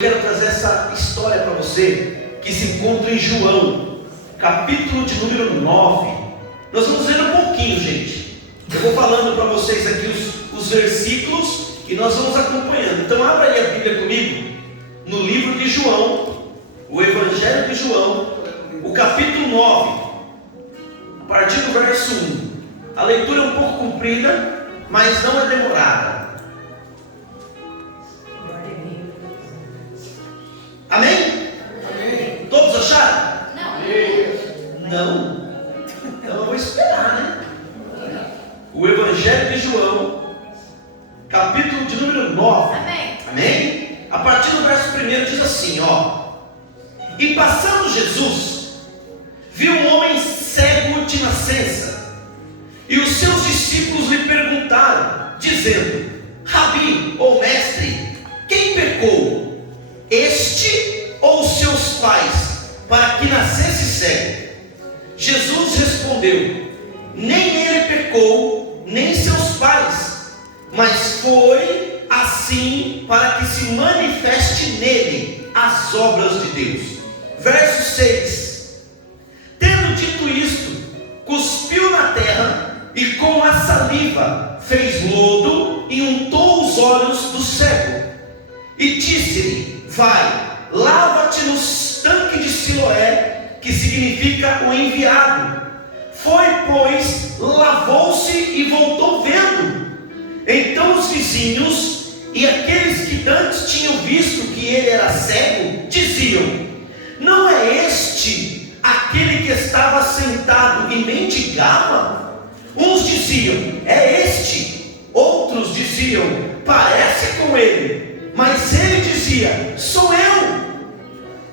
Quero trazer essa história para você, que se encontra em João, capítulo de número 9. Nós vamos ver um pouquinho, gente. Eu vou falando para vocês aqui os versículos e nós vamos acompanhando. Então abra aí a Bíblia comigo, no livro de João, o Evangelho de João, o capítulo 9, a partir do verso 1. A leitura é um pouco comprida, mas não é demorada. Amém? Amém. Todos acharam? Não. Não? Então eu vou esperar, né? O Evangelho de João, capítulo de número 9. Amém. Amém? A partir do verso 1 diz assim, ó: E passando Jesus, viu um homem cego de nascença, e os seus discípulos lhe perguntaram, dizendo: Rabi, ou mestre, quem pecou, este ou seus pais, para que nascesse cego? Jesus respondeu: Nem ele pecou, nem seus pais, mas foi assim para que se manifeste nele as obras de Deus. Verso 6: Tendo dito isto, cuspiu na terra e com a saliva fez lodo e untou os olhos do cego. E disse-lhe: Vai, lava-te no tanque de Siloé, que significa o enviado. Foi, pois, lavou-se e voltou vendo. Então os vizinhos e aqueles que antes tinham visto que ele era cego, diziam: Não é este aquele que estava sentado e mendigava? Uns diziam: É este. Outros diziam: Parece com ele. Mas ele dizia: Sou eu.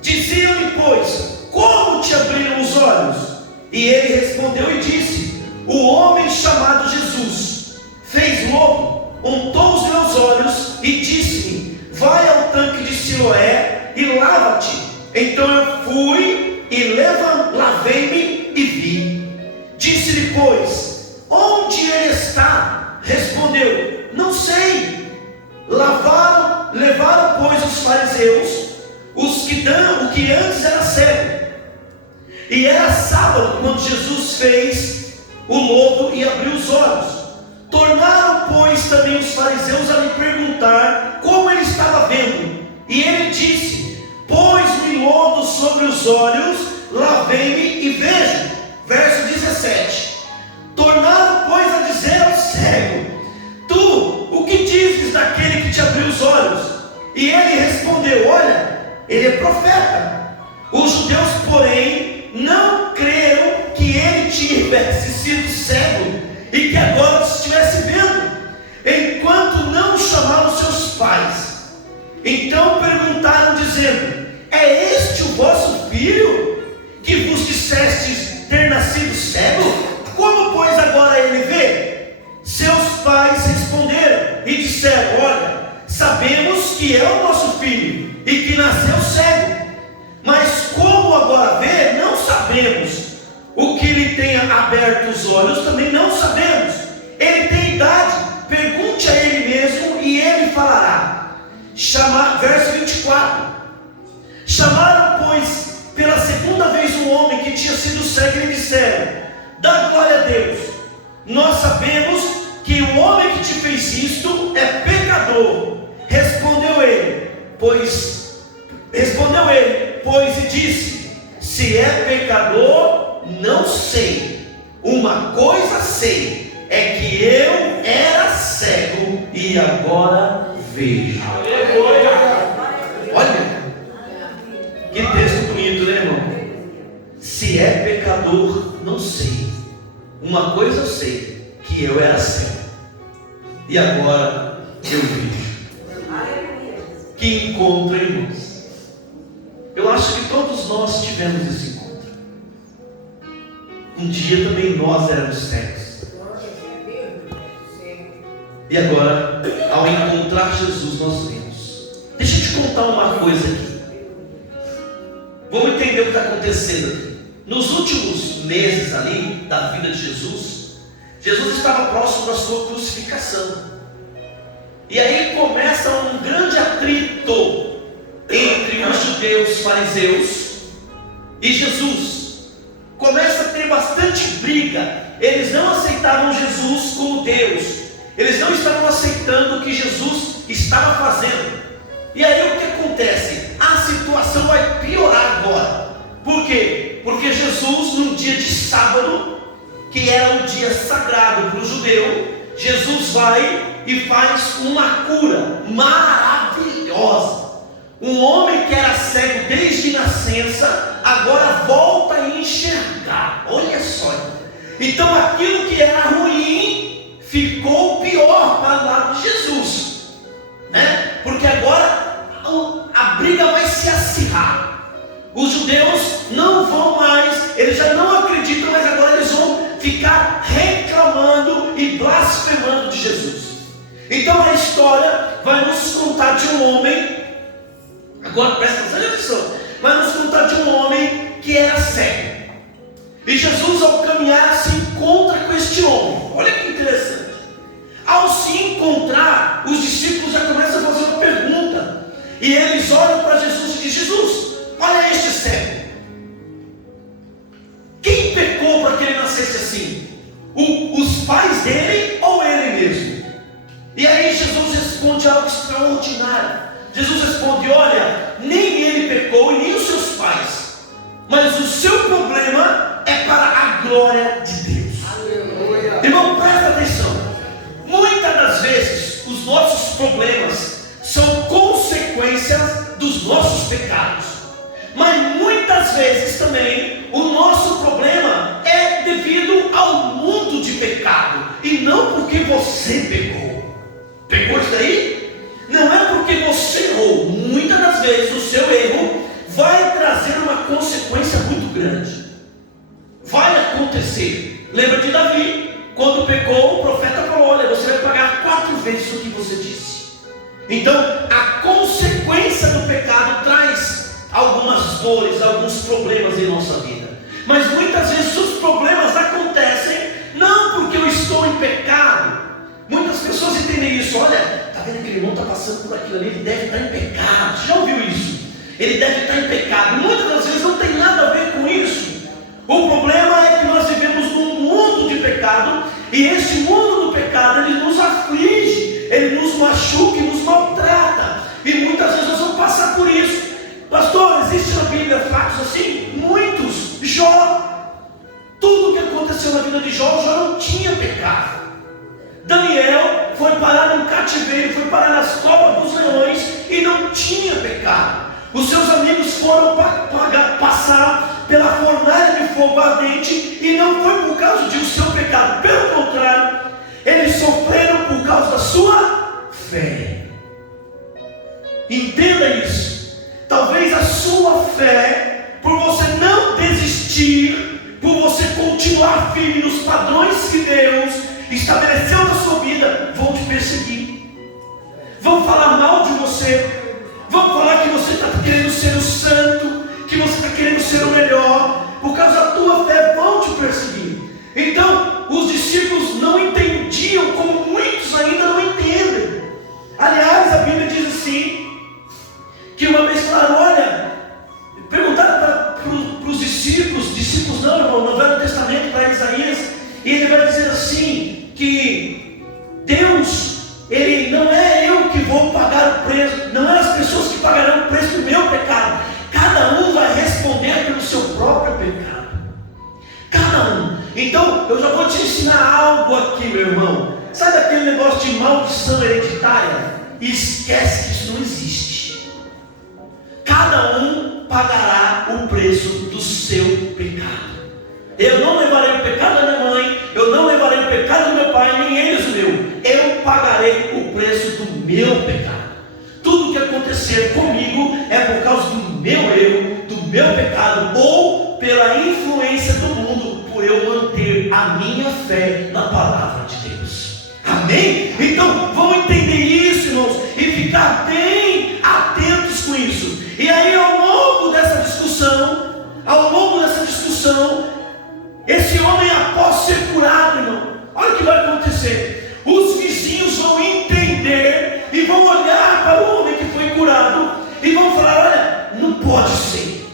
Diziam-lhe, pois: Como te abriram os olhos? E ele respondeu e disse: O homem chamado Jesus fez lodo, untou os meus olhos e disse-me: Vai ao tanque de Siloé e lava-te. Então eu fui e lavei-me e vi. Disse-lhe, pois: Onde ele está? Respondeu: Não sei. Levaram, pois, os fariseus, o que antes era cego. E era sábado quando Jesus fez o lodo e abriu os olhos. Tornaram, pois, também os fariseus a lhe perguntar como ele estava vendo. E ele disse: Pôs-me lodo sobre os olhos, lavei-me e vejo. Verso 17: Tornaram, pois, a dizer ao cego: Tu, o que dizes daquele que te abriu os olhos? E ele respondeu: Olha, ele é profeta. Os judeus, porém, não creram que ele tivesse sido cego e que agora estivesse vendo, enquanto não chamaram seus pais. Então perguntaram, dizendo: É este o vosso filho, que vos dissestes ter nascido cego? Como, pois, agora ele vê? Seus pais responderam e disseram: Olha, sabemos que é o nosso filho e que nasceu cego, mas como agora vê, não sabemos. O que lhe tenha aberto os olhos também não sabemos. Ele tem idade, pergunte a ele mesmo e ele falará. Verso 24: Chamaram, pois, pela segunda vez um homem que tinha sido cego e lhe disseram: Dá glória a Deus, nós sabemos que o homem que te fez isto é pecador. Respondeu ele, pois e disse: Se é pecador, não sei. Uma coisa sei, é que eu era cego e agora vejo. Olha, que texto bonito, né, irmão? Se é pecador, não sei. Uma coisa eu sei, que eu era cego e agora eu vejo. Que encontro, irmãos. Eu acho que todos nós tivemos esse encontro. Um dia também nós éramos cegos, e agora, ao encontrar Jesus, nós vemos. Deixa eu te contar uma coisa aqui. Vamos entender o que está acontecendo aqui. Nos últimos meses ali da vida de Jesus, Jesus estava próximo da sua crucificação. E aí começa um grande atrito entre judeus fariseus e Jesus. Começa a ter bastante briga. Eles não aceitavam Jesus como Deus. Eles não estavam aceitando o que Jesus estava fazendo. E aí o que acontece? A situação vai piorar agora. Por quê? Porque Jesus, num dia de sábado, que era um dia sagrado para o judeu, Jesus vai e faz uma cura maravilhosa. Um homem que era cego desde nascença, agora volta a enxergar. Olha só. Então aquilo que era ruim ficou pior para o lado de Jesus, né? Porque agora a briga vai se acirrar. Os judeus não vão mais, eles já não acreditam, mas agora eles vão ficar reclamando e blasfemando de Jesus. Então a história vai nos contar de um homem, agora presta bastante atenção, vai nos contar de um homem que era cego. E Jesus, ao caminhar, se encontra com este homem. Olha que interessante. Ao se encontrar, os discípulos já começam a fazer uma pergunta. E eles olham para Jesus e dizem: Jesus, olha este cego. Quem pecou para que ele nascesse assim? Os pais dele ou ele mesmo? E aí Jesus responde algo extraordinário. Jesus responde: olha, nem ele pecou e nem os seus pais, mas o seu problema é para a glória de Deus. Aleluia. Irmão, presta atenção. Muitas das vezes os nossos problemas são consequências dos nossos pecados. Mas muitas vezes também o nosso problema é devido ao mundo de pecado, e não porque você pecou. Pegou isso daí? Não é porque você errou. Muitas das vezes o seu erro vai trazer uma consequência muito grande. Vai acontecer. Lembra de Davi? Quando pecou, o profeta falou: olha, você vai pagar 4 vezes o que você disse. Então a consequência do pecado traz algumas dores, alguns problemas em nossa vida. Mas muitas vezes os problemas acontecem não porque eu estou em pecado. Muitas pessoas entendem isso. Olha, está vendo aquele irmão está passando por aquilo ali, ele deve estar em pecado. Você já ouviu isso? Ele deve estar em pecado. Muitas das vezes não tem nada a ver com isso. O problema é que nós vivemos num mundo de pecado, e esse mundo do pecado, ele nos aflige, ele nos machuca e nos maltrata. E muitas vezes nós vamos passar por isso. Pastor, existe na Bíblia fatos assim? Muitos. Jó, tudo o que aconteceu na vida de Jó, Jó não tinha pecado. Daniel foi parar no cativeiro, foi parar nas covas dos leões e não tinha pecado. Os seus amigos foram passar pela fornalha de fogo ardente, e não foi por causa de o seu pecado. Pelo contrário, eles sofreram por causa da sua fé. Entenda isso. Talvez a sua fé, por você não desistir, por você continuar firme nos padrões que Deus estabeleceu na sua vida, vão te perseguir, vão falar mal de você, vão falar que você está querendo ser o santo, que você está querendo ser o melhor. Por causa da tua fé vão te perseguir. Então os discípulos não entendiam, como muitos ainda não entendem. Aliás, a Bíblia diz assim, que uma vez falaram: olha, perguntaram para os discípulos não, irmão, no Velho Testamento, para Isaías, e ele vai dizer assim, que Deus, ele não é eu que vou pagar o preço, não é as pessoas que pagarão o preço do meu pecado. Cada um vai responder pelo seu próprio pecado. Cada um. Então eu já vou te ensinar algo aqui, meu irmão. Sabe aquele negócio de maldição hereditária? Esquece que isso não existe. Cada um pagará o preço do seu pecado. Eu não levarei o pecado da minha mãe, eu não levarei o pecado do meu pai, nem eles o meu. Eu pagarei o preço do meu pecado. Tudo que acontecer comigo é por causa do meu erro, do meu pecado, ou pela influência do mundo, por eu manter a minha fé na palavra de Deus. Amém? Então vamos entender isso, irmãos, e ficar bem atentos com isso. E aí, ao longo dessa discussão, esse homem, após ser curado, irmão, olha o que vai acontecer. Os vizinhos vão entender e vão olhar para o homem que foi curado e vão falar: olha, não pode ser.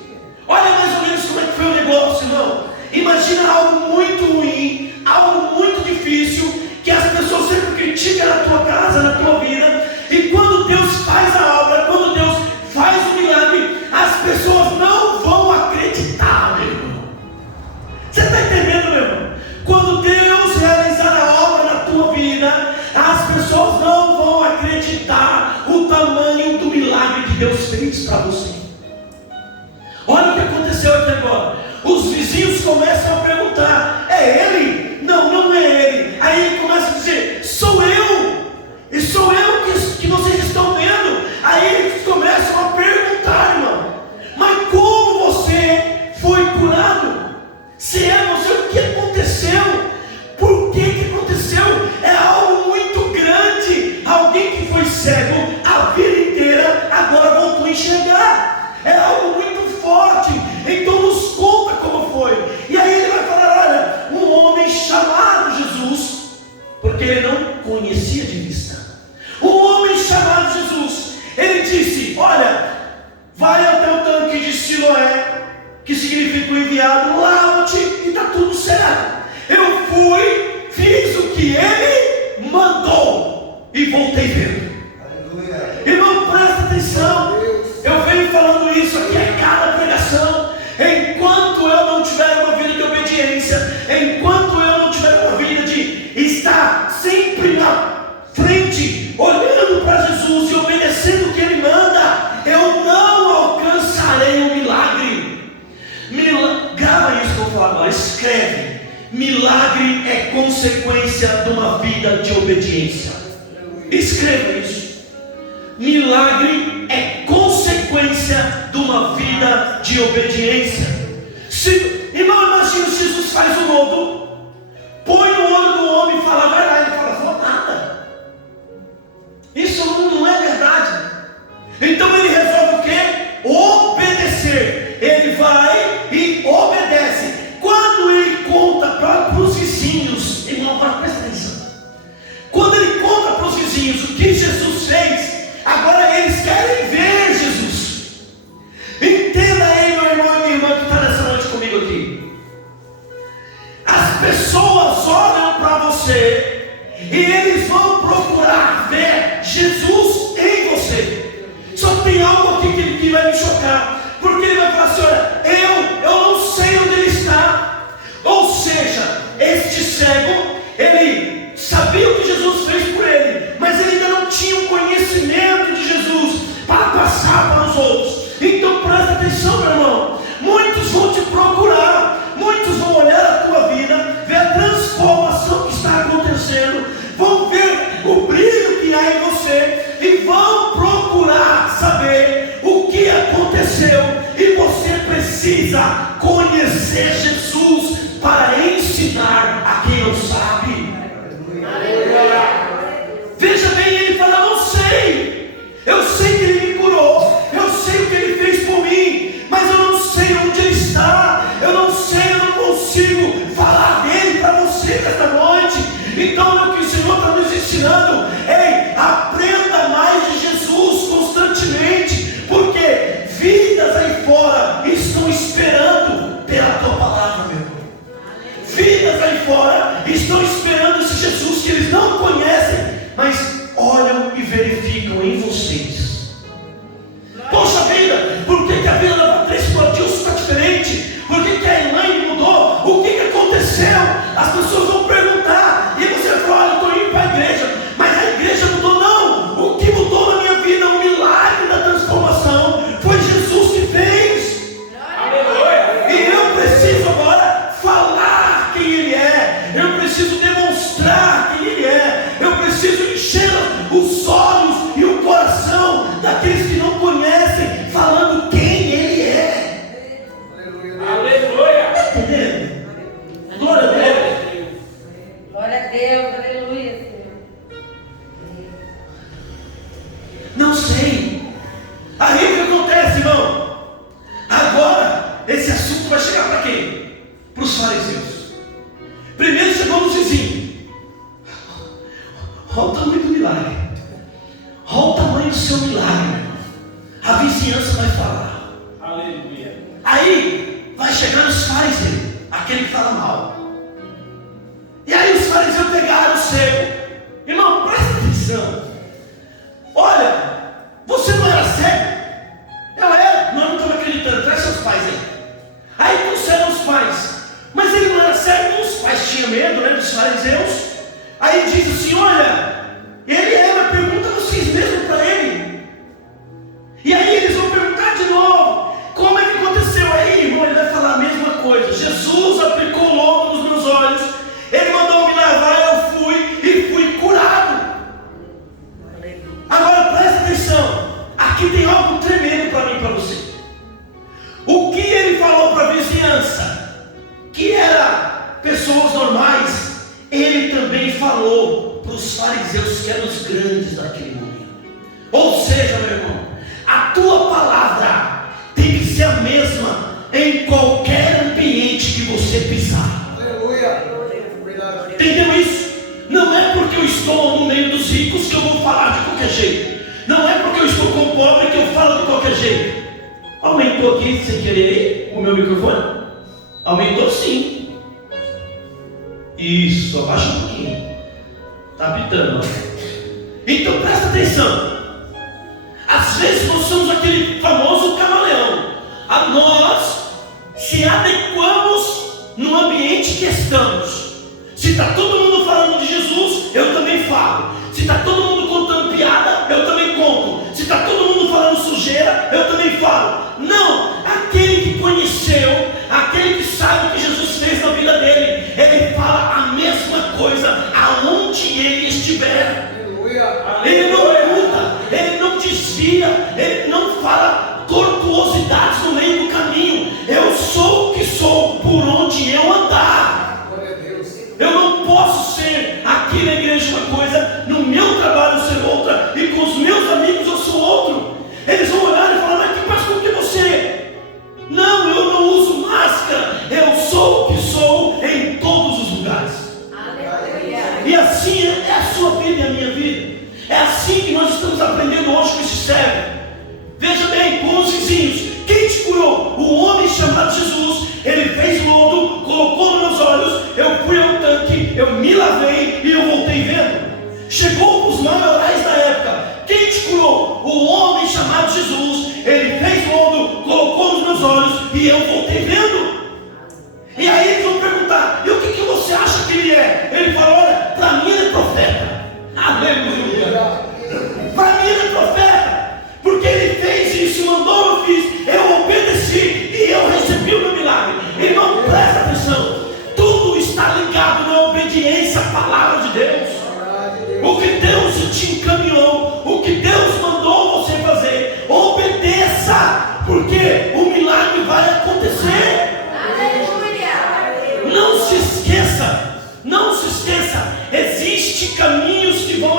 Olha mais ou menos como é que foi o negócio, irmão. Imagina algo muito ruim, algo muito difícil, que as pessoas sempre criticam na tua casa, na tua vida, e quando Deus faz a obra, quando Deus faz o milagre, as pessoas não vão acreditar, meu irmão. Você está entendendo, meu irmão? Quando Deus realizar a obra na tua vida, as pessoas não vão acreditar o tamanho do milagre que Deus fez para você. Olha o que aconteceu aqui agora. Os vizinhos começam a perguntar: é ele? Não, não é ele. Aí ele começa a dizer: sou eu. E sou eu que vocês estão vendo. Aí eles começam a perguntar, irmão: mas como você foi curado? Se é você, o que aconteceu? Por que aconteceu? É algo muito grande. Alguém que foi cego a vida inteira agora voltou a enxergar. É algo muito forte. Então nos conta como foi. E aí ele vai falar: olha, um homem chamado Jesus, porque ele não conhecia de vista. Um homem chamado Jesus, ele disse: olha, vai até o tanque de Siloé, que significa o enviado, lava-te e está tudo certo. Eu fui, fiz o que ele mandou e voltei vendo. Irmão, presta atenção. Eu venho falando isso aqui a cada pregação. Enquanto eu não tiver uma vida de obediência, enquanto eu não tiver uma vida de estar sempre na frente, olhando para Jesus e obedecendo o que Ele manda, eu não alcançarei o milagre. Grava isso que eu vou falar agora, escreve. Milagre é consequência de uma vida de obediência. Escreva isso. Milagre é consequência de uma vida de obediência. Irmão, imagina se Jesus faz um lodo, põe no olho do homem e fala: vai lá. Ele fala: nada. Isso não é verdade. Então ele resolve o quê? Obedecer. Ele vai e obedece. Quando ele conta para os vizinhos, irmão, presta atenção. Quando ele conta para os vizinhos o que Jesus fez, agora eles querem ver Jesus. Entenda aí, meu irmão e minha irmã que está nessa noite comigo aqui. As pessoas olham para você e eles vão procurar ver Jesus em você. Só tem algo aqui que vai me chocar. Porque ele vai falar assim: olha, eu não sei onde ele está. Ou seja, este cego, ele sabia o que Jesus fez por ele, mas ele ainda não tinha o conhecimento de Jesus para passar para os outros. Então presta atenção, meu irmão. Muitos vão te procurar, muitos vão olhar a tua vida, ver a transformação que está acontecendo, vão ver o brilho que há em você e vão procurar saber o que aconteceu. E você precisa conhecer Jesus para ensinar a quem não sabe. Veja bem, ele fala: não sei. Eu sei que ele me curou, eu sei o que ele fez por mim, mas eu não sei onde ele está. Eu não sei, eu não consigo falar dele para você nesta noite. Então o que o Senhor está nos ensinando: ei, aprenda mais de Jesus constantemente, porque vidas aí fora estão esperando pela tua palavra, meu irmão. Vidas aí fora estão esperando esse Jesus que eles não conhecem, mas olham e verificam em vocês. Poxa vida, por que a vida da Patrícia Cordilson está diferente? Por que a Elaine mudou? O que aconteceu? As pessoas vão perguntar, e você vai falar: olha, eu estou indo para a igreja, mas a igreja mudou. Não, o que mudou na minha vida, o milagre da transformação, foi Jesus que fez. E eu preciso agora falar quem Ele é. Eu preciso demonstrar Aleluia. Aí vai chegar os fariseus, aquele que fala mal. E aí os fariseus pegaram o cego. Irmão, presta atenção. Olha, você não era cego? Eu era, nós não estamos acreditando. Traz seus pais aí. Aí trouxeram os pais. Mas ele não era cego, os pais tinham medo, né, dos fariseus. Aí diz assim: olha, ele é, mas pergunta vocês mesmo para ele. E aí eles vão perguntar de novo: como é que aconteceu? Aí, irmão, ele vai falar a mesma coisa. Jesus aplicou lodo nos meus olhos, ele mandou me lavar, eu fui e fui curado. Agora presta atenção, aqui tem algo tremendo para mim e para você. O que ele falou para a vizinhança, que era pessoas normais, ele também falou para os fariseus, que eram os grandes daquele momento. Ou seja, meu irmão, a tua palavra tem que ser a mesma em qualquer ambiente que você pisar. Aleluia. Entendeu isso? Não é porque eu estou no meio dos ricos que eu vou falar de qualquer jeito. Não é porque eu estou com o pobre que eu falo de qualquer jeito. Aumentou aqui sem querer o meu microfone? Aumentou sim. Isso, abaixa um pouquinho. Está apitando. Então presta atenção. Às vezes nós somos aquele famoso camaleão. A nós se adequamos no ambiente que estamos. Se está todo mundo falando de Jesus, eu também falo. Se está todo mundo contando piada, eu também conto. Se está todo mundo falando sujeira, eu também falo. Não, aquele que conheceu, aquele que sabe o que Jesus fez na vida dele, ele fala a mesma coisa aonde ele estiver. Ele não muda, ele não desvia, ele não fala tortuosidades no meio do caminho. Eu sou o que sou por onde eu andar. Eu não posso ser aqui na igreja uma coisa, no meu trabalho ser outra, e com os meus amigos eu sou outro. Eles vão olhar e falar: mas que pastor que você é? Não, eu não uso máscara, eu sou o que sou em todos os lugares. E assim é a sua vida e a minha vida. É assim que nós estamos aprendendo hoje com esse servo. Veja bem, com os vizinhos. Quem te curou? O homem chamado Jesus. Ele fez lodo, colocou nos meus olhos, eu fui ao tanque, eu me lavei e eu voltei vendo. Chegou os maiorais da época. Quem te curou? O homem chamado Jesus. Ele fez lodo, colocou nos meus olhos e eu voltei vendo. E aí eles vão perguntar: e o que você acha que ele é? Ele fala: olha, para mim ele é profeta. Aleluia. Para mim ele é profeta, porque ele fez isso, mandou, eu fiz, eu obedeci e eu recebi o meu milagre. Irmão, presta atenção, tudo está ligado na obediência à palavra de Deus. O que Deus te encaminhou, o que Deus mandou você fazer, obedeça, porque o milagre vai acontecer. Não se esqueça, não se esqueça, existem caminhos que vão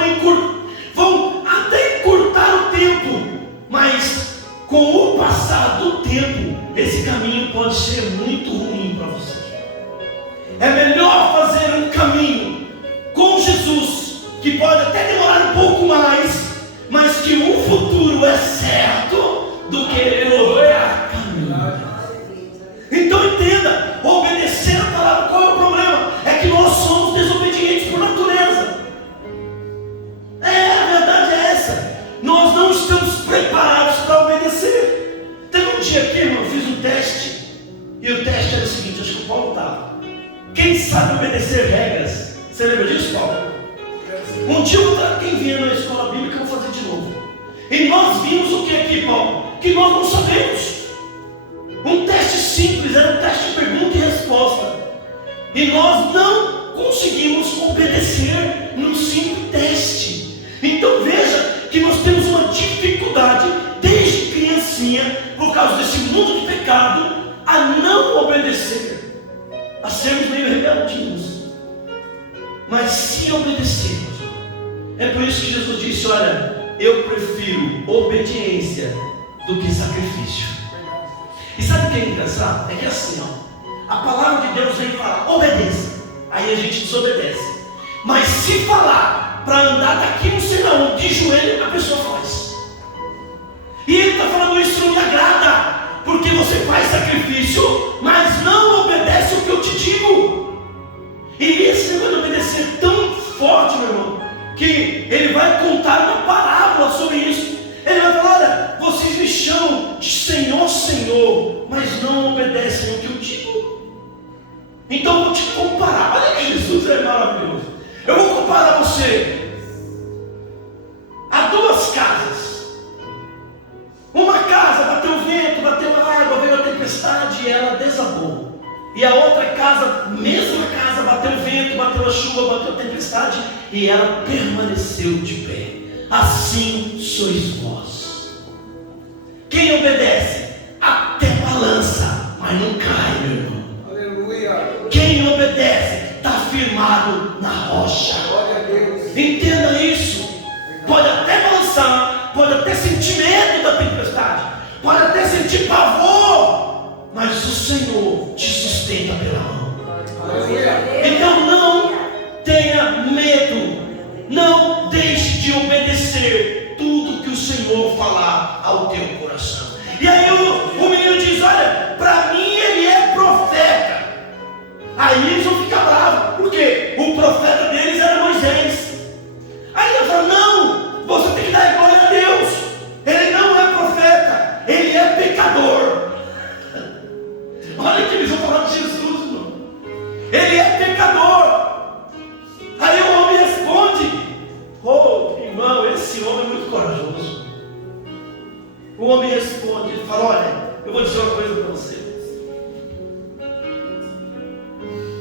até encurtar o tempo, mas com o passar do tempo, esse caminho pode ser muito ruim para você. É melhor fazer um caminho com Jesus, que pode até demorar um pouco mais, mas que o futuro é certo, do que outro caminho. Então entenda, obedecer a palavra. Qual é o problema? É que nós somos desobedientes por natureza. A verdade é essa. Nós não estamos preparados para obedecer. Teve um dia aqui, irmão, eu fiz um teste, e o teste era o seguinte, acho que o Paulo estava. Quem sabe obedecer regras? Você lembra disso, Paulo? Um dia quem vinha na escola bíblica, eu vou fazer de novo. E nós vimos o que aqui, Paulo? Que nós não sabemos. Um teste simples, era um teste de pergunta e resposta. E nós não conseguimos obedecer num simples teste. Então veja que nós temos uma dificuldade desde criancinha, por causa desse mundo de pecado, a não obedecer, a sermos meio rebeldinhos. Mas se obedecermos, é por isso que Jesus disse: olha, eu prefiro obediência do que sacrifício. E sabe o que é engraçado? É que assim, a palavra de Deus vem e fala: obedeça. Aí a gente desobedece. Mas se falar para andar daqui no sinal de joelho, a pessoa faz. E ele está falando: isso não me agrada, porque isso, mas não obedece o que eu te digo. E esse negócio de obedecer é tão forte, meu irmão, que ele vai contar uma parábola sobre isso. Ele vai falar: olha, vocês me chamam de Senhor, Senhor, mas não obedecem o que eu digo. Então eu vou te comparar. Olha que Jesus é maravilhoso. Eu vou comparar você a duas casas. Uma casa bateu vento, bateu água, veio a tempestade e ela desabou. E a outra casa, mesma casa, bateu vento, bateu a chuva, bateu a tempestade e ela permaneceu de pé. Assim sois vós. Quem obedece até balança, mas não cai, meu irmão. Aleluia. Quem obedece está firmado na rocha. Glória a Deus. Entenda isso. Pode até balançar, pode até sentir medo da tempestade, pode até sentir pavor, mas o Senhor te sustenta pela mão. Aleluia. Então não tenha medo, não deixe de obedecer tudo que o Senhor falar ao teu coração. E aí o menino diz: olha, para mim ele é profeta. Aí eles vão ficar bravos, porque o profeta deles era Moisés. Aí ele fala: não, você tem que dar glória a Deus. Ele não é profeta, ele é pecador. Olha que eles vão falar de Jesus, irmão. Ele é pecador. Aí o homem responde: oh, irmão, esse homem é muito corajoso. O homem responde, ele fala: olha, eu vou dizer uma coisa para você.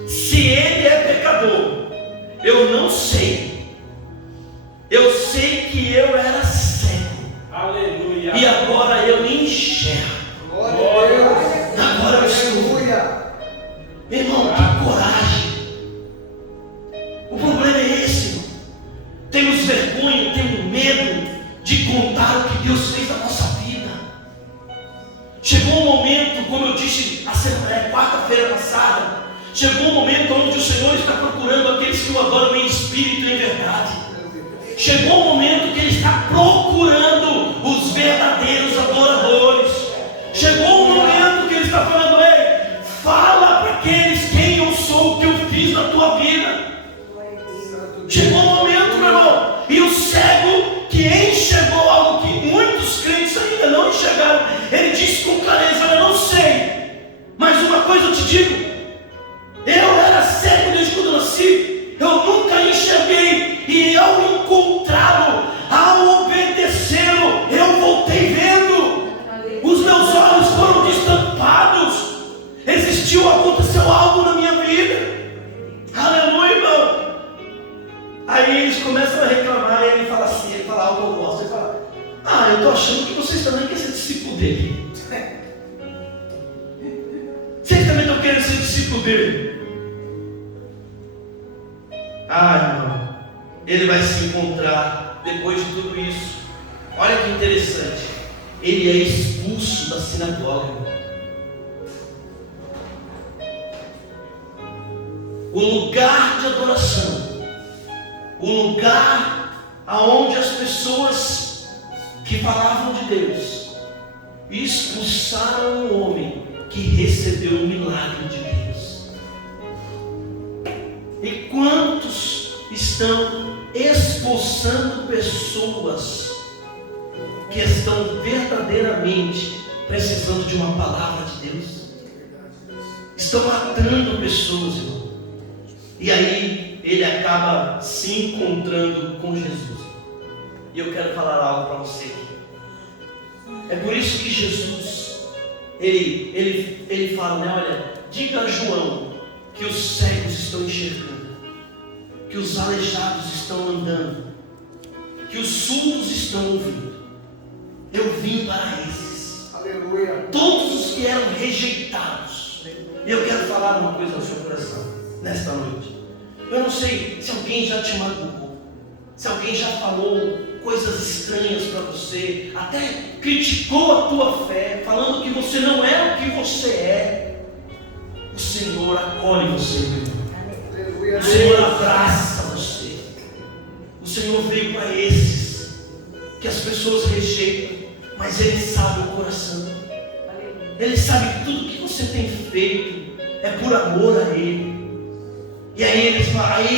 Se ele é pecador, eu não sei. Eu sei que eu era cego. Aleluia. E agora eu enxergo. Glória a Deus. Agora eu estou. Aleluia. Irmão, que coragem. O problema é esse, irmão. Temos vergonha, temos medo de contar o que Deus fez na nossa vida. Chegou um momento, como eu disse quarta-feira passada, chegou um momento onde o Senhor está procurando aqueles que o adoram em espírito e em verdade. Chegou um momento que Ele está procurando os verdadeiros adoradores. Chegou um momento que Ele está falando: ei, fala para aqueles quem eu sou, o que eu fiz na tua vida. Chegou um momento, meu irmão, e o cego que enxergou algo que muitos crentes ainda não enxergaram, ele disse com clareza: olha, eu não sei, mas uma coisa eu te digo, eu era cego desde quando eu nasci, eu nunca enxerguei, e ao encontrá-lo, ao obedecê-lo, eu voltei vendo. Os meus olhos foram destampados. Aconteceu algo na minha vida. Aleluia, irmão. Aí eles começam a reclamar, e ele fala assim, ele fala algo que eu gosto. Ele fala: ah, eu estou achando que vocês também querem ser discípulo dele. Vocês também estão querendo ser discípulo dele. Ah, irmão, ele vai se encontrar depois de tudo isso. Olha que interessante. Ele é expulso da sinagoga. O lugar de adoração, o lugar aonde as pessoas que falavam de Deus expulsaram um homem que recebeu o milagre de Deus. E quantos estão expulsando pessoas que estão verdadeiramente precisando de uma palavra de Deus? Estão matando pessoas, irmão. E aí ele acaba se encontrando com Jesus. E eu quero falar algo para você aqui. É por isso que Jesus, ele fala, né? Olha, diga a João que os cegos estão enxergando, que os aleijados estão andando, que os surdos estão ouvindo. Eu vim para esses. Aleluia. Todos os que eram rejeitados. E eu quero falar uma coisa no seu coração nesta noite. Eu não sei se alguém já te magoou, se alguém já falou coisas estranhas para você, até criticou a tua fé, falando que você não é o que você é. O Senhor acolhe você, meu irmão. Aleluia. O Senhor abraça você. O Senhor veio para esses que as pessoas rejeitam, mas Ele sabe o coração. Ele sabe que tudo que você tem feito é por amor a Ele. E aí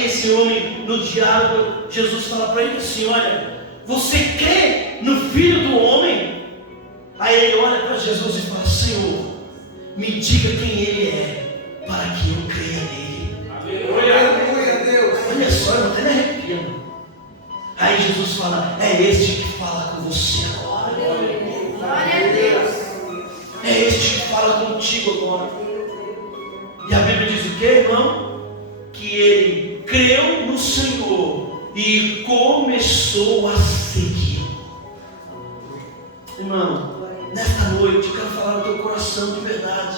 esse homem, no diálogo, Jesus fala para ele assim: olha, você crê no Filho do Homem? Aí ele olha para Jesus e fala: Senhor, me diga quem Ele é, para que eu creia nele. Aleluia, Deus. Olha só, eu até me arrepio. Aí Jesus fala: é este que fala com você agora. Glória a Deus. É este que fala contigo agora. E a Bíblia diz o que, irmão? Que ele creu no Senhor e começou a segui-lo. Irmão, nesta noite eu quero falar no teu coração de verdade.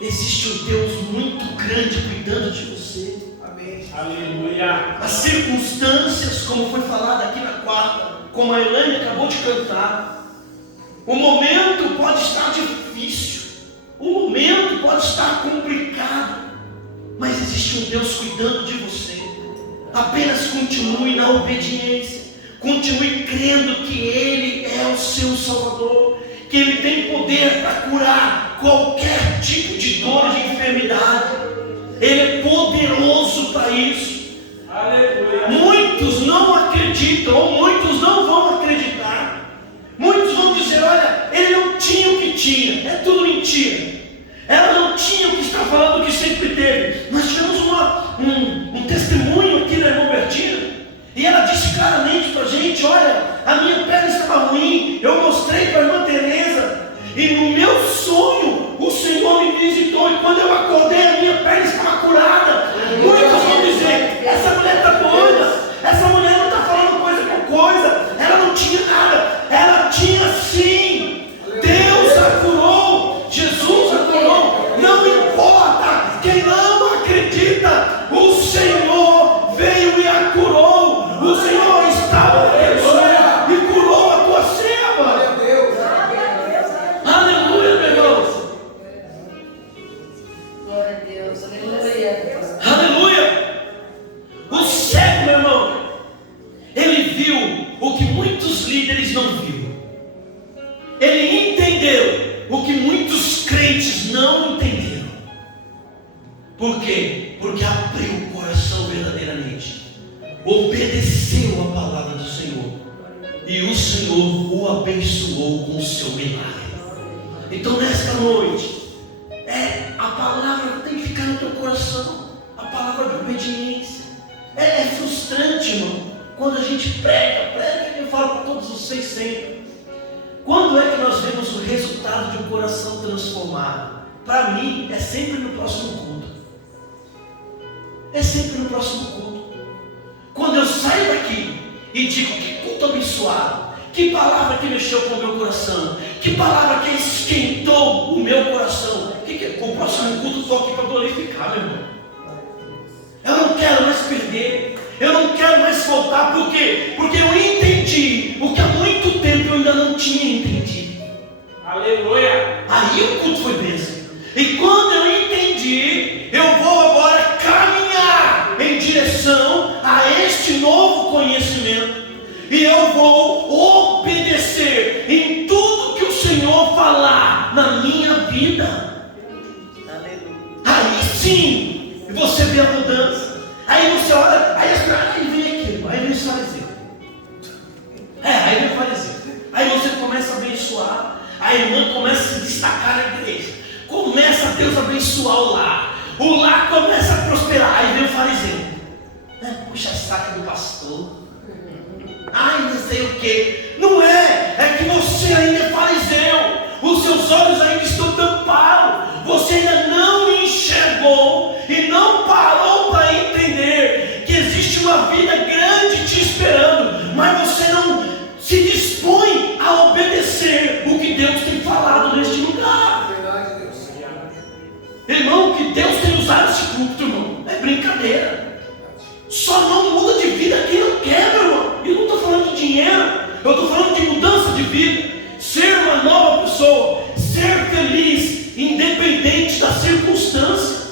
Existe um Deus muito grande cuidando de você. Amém. Aleluia. As circunstâncias, como foi falado aqui na quarta, como a Elaine acabou de cantar, o momento pode estar difícil, o momento pode estar complicado, mas existe um Deus cuidando de você. Apenas continue na obediência, continue crendo que Ele é o seu Salvador, que Ele tem poder para curar qualquer tipo de dor, de enfermidade. Ele é poderoso para isso. Aleluia. Muitos não acreditam, ou muitos não vão acreditar. Muitos vão dizer: olha, ele não tinha o que tinha, é tudo mentira. Ela não tinha o que está falando que sempre teve. Nós tivemos um testemunho aqui da irmã Bertina, e ela disse claramente para a gente: olha, a minha perna estava ruim, eu mostrei para a irmã Teresa, e no meu sonho o Senhor me visitou, e quando eu acordei a minha perna estava curada. Muitos vão dizer: essa mulher está doida, essa mulher não está falando coisa com coisa, ela não tinha nada. Ela tinha sim. Deus a curou, Jesus a curou. Não importa, quem não acredita, o Senhor veio e a curou. O Senhor estava na pessoa e curou a tua serva. Glória a Deus. Aleluia, meu irmão. Glória a Deus. Aleluia. Aleluia. O cego, meu irmão, ele viu o que muitos líderes não viram. Ele entendeu o que muitos crentes não entenderam. Por quê? Porque abriu o coração verdadeiramente, obedeceu a palavra do Senhor, e o Senhor o abençoou com o seu milagre. Então nesta noite, a palavra tem que ficar no teu coração, a palavra de obediência. É frustrante, irmão, quando a gente prega, e eu falo para todos vocês sempre: quando é que nós vemos o resultado de um coração transformado? Para mim, é sempre no próximo culto. É sempre no próximo culto. Quando eu saio daqui e digo: que culto abençoado, que palavra que mexeu com o meu coração, que palavra que esquentou o meu coração. O próximo culto estou aqui para glorificar, meu irmão. Eu não quero mais perder, eu não quero mais voltar. Por quê? Porque eu entendi o que há muito tempo eu ainda não tinha entendido. Aleluia. Aí o culto foi bênção. E quando eu entendi, eu vou agora caminhar em direção a este novo conhecimento. E eu vou obedecer em tudo que o Senhor falar na minha vida. Aí sim, você vê a mudança. Aí você olha, aí vem aquilo, aí vem o fariseu. Aí vem o fariseu. Aí você começa a abençoar, a irmã começa a se destacar na igreja, começa Deus a abençoar o lar começa a prosperar. Aí vem o fariseu, puxa a saca do pastor. Ai, não sei o que. Não é que você ainda é fariseu, os seus olhos ainda estão tampados, você ainda não enxergou e não parou para entender que existe uma vida grande te esperando, mas você não se dispõe a obedecer o que Deus tem falado neste lugar. Verdade, Deus. Irmão, o que Deus tem usado esse culto, irmão, é brincadeira. Só não muda de vida quem não quer, meu irmão. Eu não estou falando de dinheiro, eu estou falando de mudança de vida, ser uma nova pessoa, ser feliz, independente da circunstância.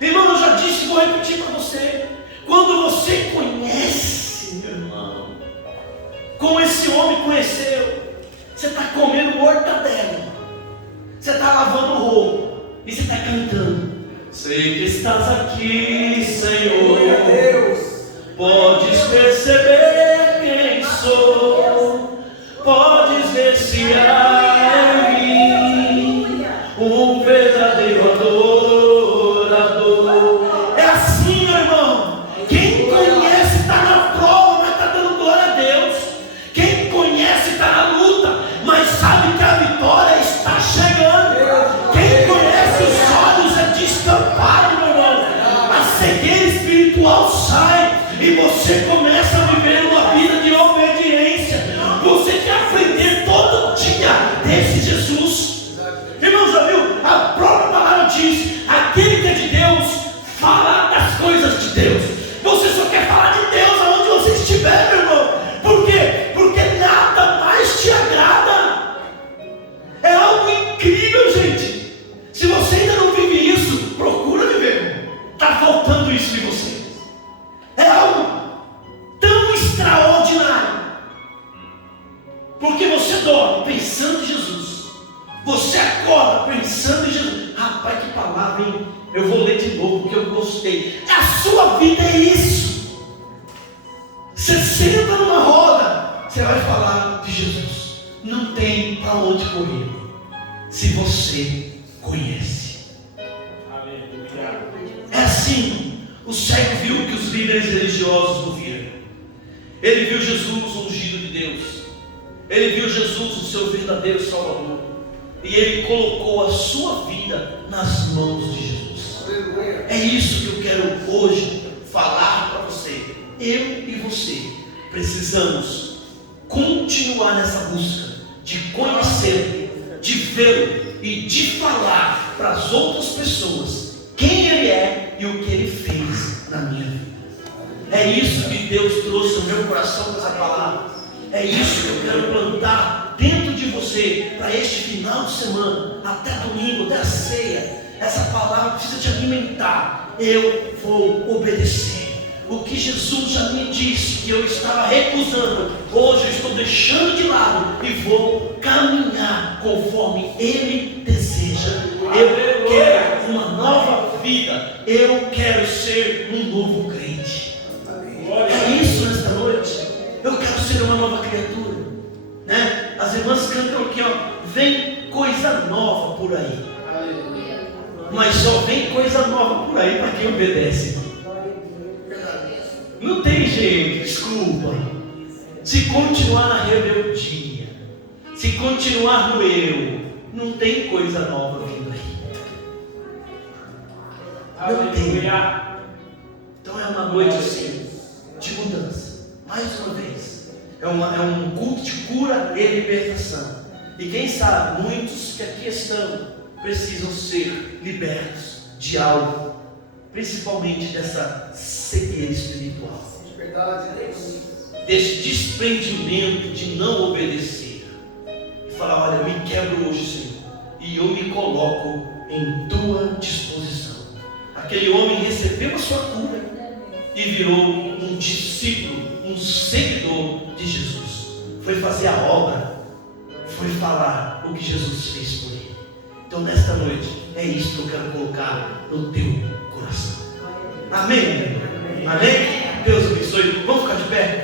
Irmão, eu já disse e vou repetir para você: quando você conhece, meu irmão, como esse homem conheceu, você está comendo mortadela. Sei que estás aqui, Senhor. Glória a Deus. Podes perceber quem sou. Podes ver se há em mim um verdadeiro adorador. É assim, meu irmão. Quem conhece está na prova, mas está dando glória a Deus. Quem conhece está na luta, mas sabe que a vitória está chegando. Quem conhece os olhos é destampado, meu irmão. A cegueira espiritual sai e você começa a viver uma vida de obediência. Você quer aprender todo dia desse Jesus. Irmão, já viu? A própria palavra diz: aquele que é de Deus fala das coisas de Deus. Você só quer falar de Deus aonde você estiver, meu irmão. Por quê? Porque nada mais te agrada. É algo incrível, gente. Se você ainda não vive isso, procura viver. Está faltando isso em você. É algo tão extraordinário. Porque você dorme pensando em Jesus. Você acorda pensando em Jesus. Rapaz, que palavra, hein? Eu vou ler de novo porque eu gostei. A sua vida é isso. Você senta numa roda, você vai falar de Jesus. Não tem para onde correr se você conhece. Aleluia. É assim. O cego viu o que os líderes religiosos não viram. Ele viu Jesus, o ungido de Deus. Ele viu Jesus, o seu verdadeiro Salvador. E ele colocou a sua vida nas mãos de Jesus. Aleluia. É isso que eu quero hoje falar para você. Eu e você precisamos continuar nessa busca de conhecer, de vê-lo e de falar para as outras pessoas quem ele é e o que ele fez na minha vida. É isso que Deus trouxe no meu coração com essa palavra. É isso que eu quero plantar dentro de você para este final de semana, até domingo, até a ceia. Essa palavra precisa te alimentar. Eu vou obedecer. O que Jesus já me disse que eu estava recusando, hoje eu estou deixando de lado e vou caminhar conforme Ele deseja. Eu quero uma nova vida. Eu quero ser um novo crente. É isso nesta noite. Eu quero ser uma nova criatura, né? As irmãs cantam aqui, ó, vem coisa nova por aí. Mas só vem coisa nova por aí para quem obedece. Não tem jeito, desculpa. Se continuar na rebeldia, se continuar no eu, não tem coisa nova vindo aí. Não tem. Então é uma noite assim, de mudança. Mais uma vez, é um culto de cura e libertação. E quem sabe, muitos que aqui estão precisam ser libertos de algo, principalmente dessa cegueira espiritual, Verdade, Deus. desse desprendimento de não obedecer e falar: olha, eu me quebro hoje, Senhor, e eu me coloco em tua disposição. Aquele homem recebeu a sua cura e virou um discípulo, um seguidor de Jesus. Foi fazer a obra, foi falar o que Jesus fez por ele. Então nesta noite, é isso que eu quero colocar no teu coração. Amém? Amém? Deus abençoe. Vamos ficar de pé?